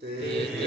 Te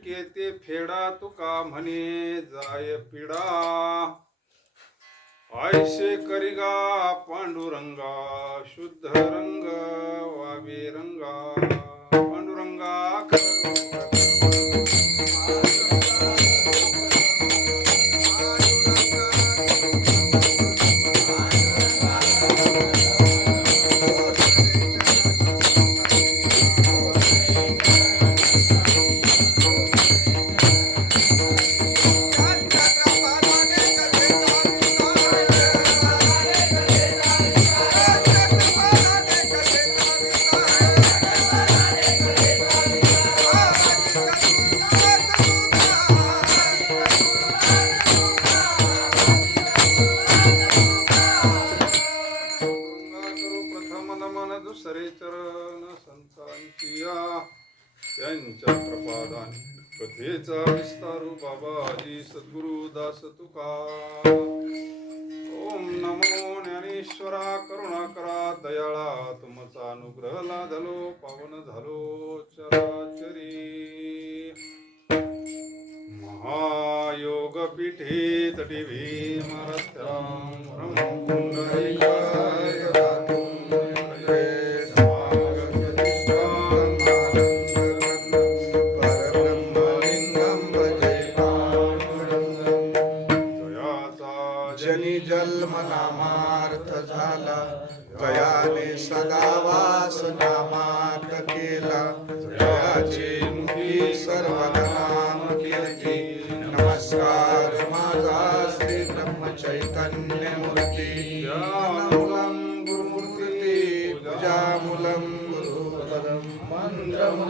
के ते फेडा तुका म्हणे? जाय पिडा. आयसे करिगा पांडुरंगा शुद्ध रंग वावी रंगा. संतांची त्यांच्या प्रपादान. कथेचा विस्तारू बाबाजी सद्गुरु दास तुका. ओम नमो ज्ञानेश्वरा करुणा करा दयाळा तुमचा अनुग्रह लाधलो पावन झालो चराचरी. महायोग महायोगपीठे तटी भीमरथ्यां ब्रह्मकुण्डलिकाय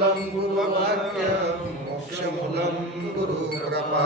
गुरुवाक्यं मोक्षमूलं गुरुकृपा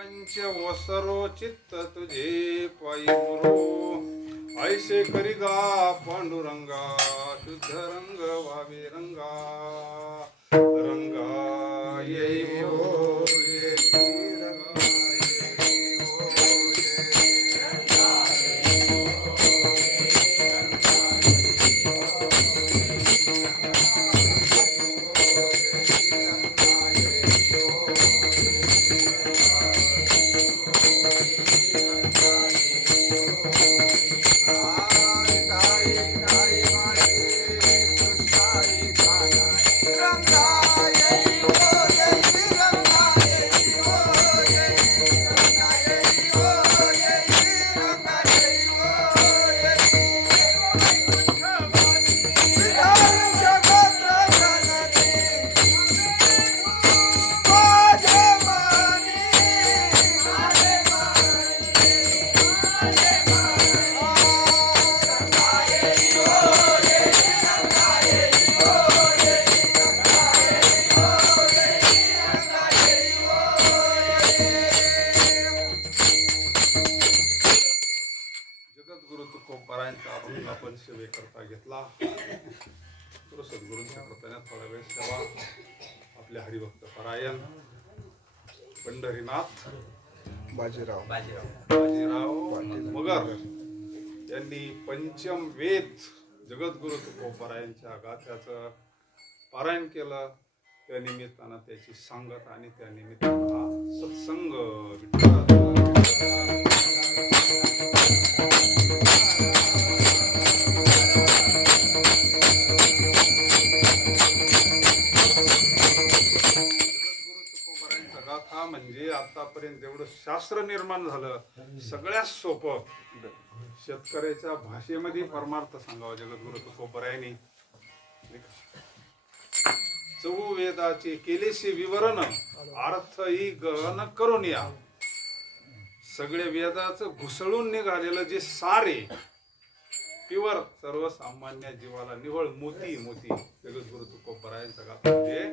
पंच वसरो चित्त तुझे पायी ऐसे करिगा पांडुरंगा शुद्ध रंग वावे रंगा. रंगा येई मोरो हो जगद्गुरु गाथ्याचं पारायण केलं त्या निमित्तानं त्याची सांगत आणि त्या निमित्तानं हा सत्संग विठ्ठल शास्त्र निर्माण झालं. सगळ्यात सोपं शेतकऱ्याच्या भाषेमध्ये परमार्थ सांगावा जगद्गुरु तुकोबरायनी. चौ वेदाचे केलेसे विवरण अर्थ ही गहन करून या. सगळे वेदाचं घुसळून निघालेलं जे सारे प्युअर सर्वसामान्य जीवाला निवळ मोती मोती. जगद्गुरु तुकोबरायन सगळा म्हणजे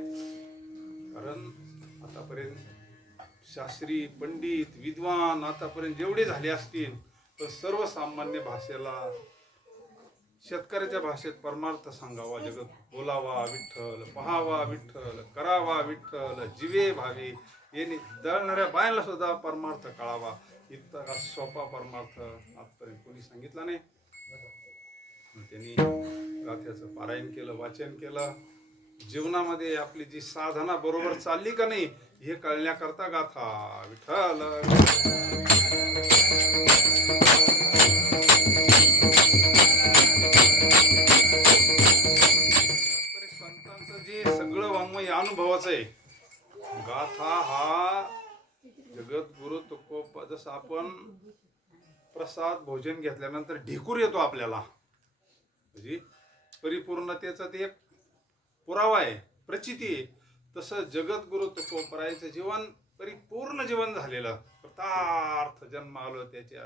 कारण आतापर्यंत शास्त्री पंडित विद्वान आतापर्यंत जेवढे झाले असतील तर सर्वसामान्य भाषेला शेतकऱ्याच्या भाषेत परमार्थ सांगावा जगत बोलावा विठ्ठल पहावा विठ्ठल करावा विठ्ठल जीवे भावे येणे दळणाऱ्या बायांना सुद्धा परमार्थ कळावा. इतका सोपा परमार्थ आतापर्यंत कोणी सांगितला नाही. त्यांनी गाथ्याचं पारायण केलं वाचन केलं. जीवनामध्ये आपली जी साधना बरोबर चालली का नाही हे कळण्याकरता गाथा विठ्ठल. संतांचं जे सगळं वाङ्मय अनुभवाचं आहे गाथा हा जगद्गुरु तुकोप जसं आपण प्रसाद भोजन घेतल्यानंतर ढेकूर येतो आपल्याला. म्हणजे परिपूर्णतेचा ते एक पुरावा आहे प्रचिती आहे. तसं जगद्गुरु तुकोपरायचं जीवन परिपूर्ण जीवन झालेलं. कृतार्थ जन्म आलो त्याच्या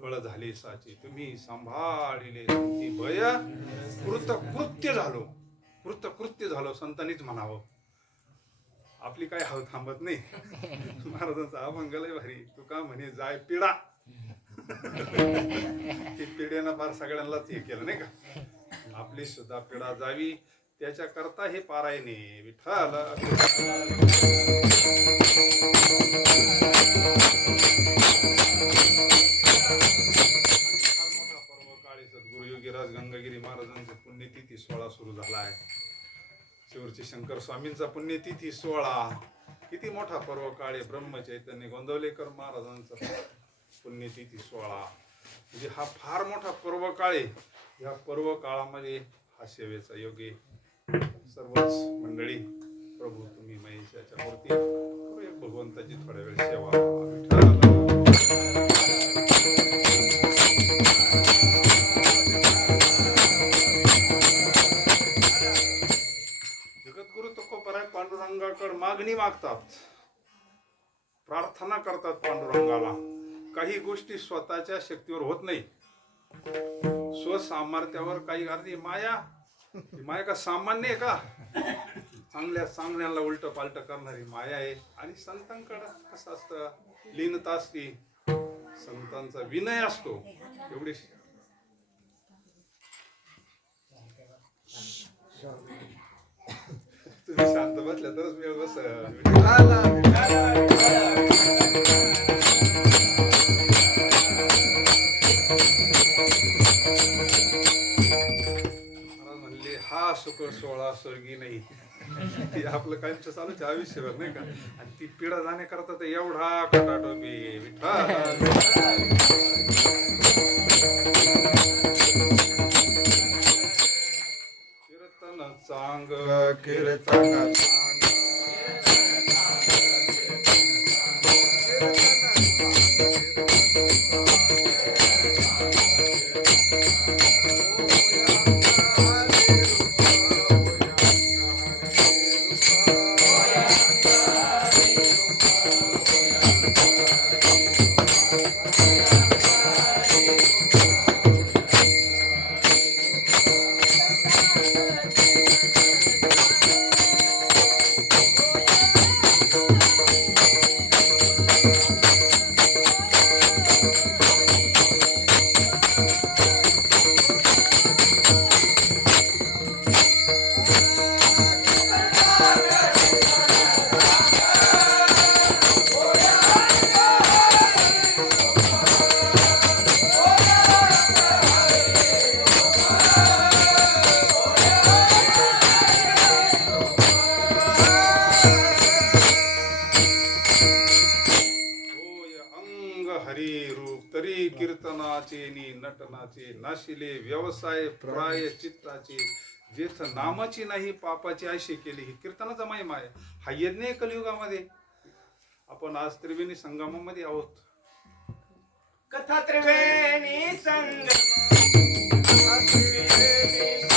फळ झाली साची. तुम्ही सांभाळिले. ती भय कृतकृत्य झालो. कृतकृत्य झालो संतांनीच म्हणावं. आपली काय हाव थांबत नाही. महाराजांचा अभंग लय भारी. तुका म्हणे जाय पिढा ती पिढ्यानं फार सगळ्यांनाच हे केलं नाही का? आपली सुद्धा पिढा जावी. त्याच्या करता हे पारायणे विठ्ठल. पर्व सद्गुरु योगीराज गंगागिरी महाराजांची पुण्यतिथी सोहळा सुरू झाला आहे शिवरची शंकर स्वामींचा पुण्यतिथी सोहळा. किती मोठा पर्व काळे ब्रह्मचैतन्य गोंदवलेकर महाराजांचा पुण्यतिथी सोहळा. म्हणजे हा फार मोठा पर्व ह्या या पर्व काळामध्ये हा सेवेचा योगी सर्वच मंडळी प्रभू तुम्ही महेशाच्या मूर्ती. करूया भगवंताची थोड्या वेळ सेवा. जगद्गुरु तुकोपराय पांडुरंगाकडे मागणी मागतात. प्रार्थना करतात पांडुरंगाला. काही गोष्टी स्वतःच्या शक्तीवर होत नाही. स्वसामर्थ्यावर काही अर्धी माया ही माया का सामान्य आहे का? चांगल्या चांगल्याला उलट पालट करणारी माया आहे. आणि संतांकडं कसं असतं? लीनता असती. संतांचा विनय असतो. एवढी तुम्ही शांत बसल्या तरच वेळ बस सोळा हा सुख सोहळा स्वर्गी नाही. ती आपलं कायमच चालूच आयुष्यभर नाही का? आणि ती पिढा जाण्याकरता तर एवढा खटाटोपी विठ्ठल. कीर्तन चांग कीर्तन कीर्तनाचे नि नटनाचे नाशिले व्यवसाय प्राय चित्ताचे जेथ नामाची नाही पापाची आयशी केली ही कीर्तनाचा महिमा आहे. हा यज्ञ आहे कलियुगामध्ये. आपण आज त्रिवेणी संगमामध्ये आहोत. कथा त्रिवेणी संग त्रिवेणी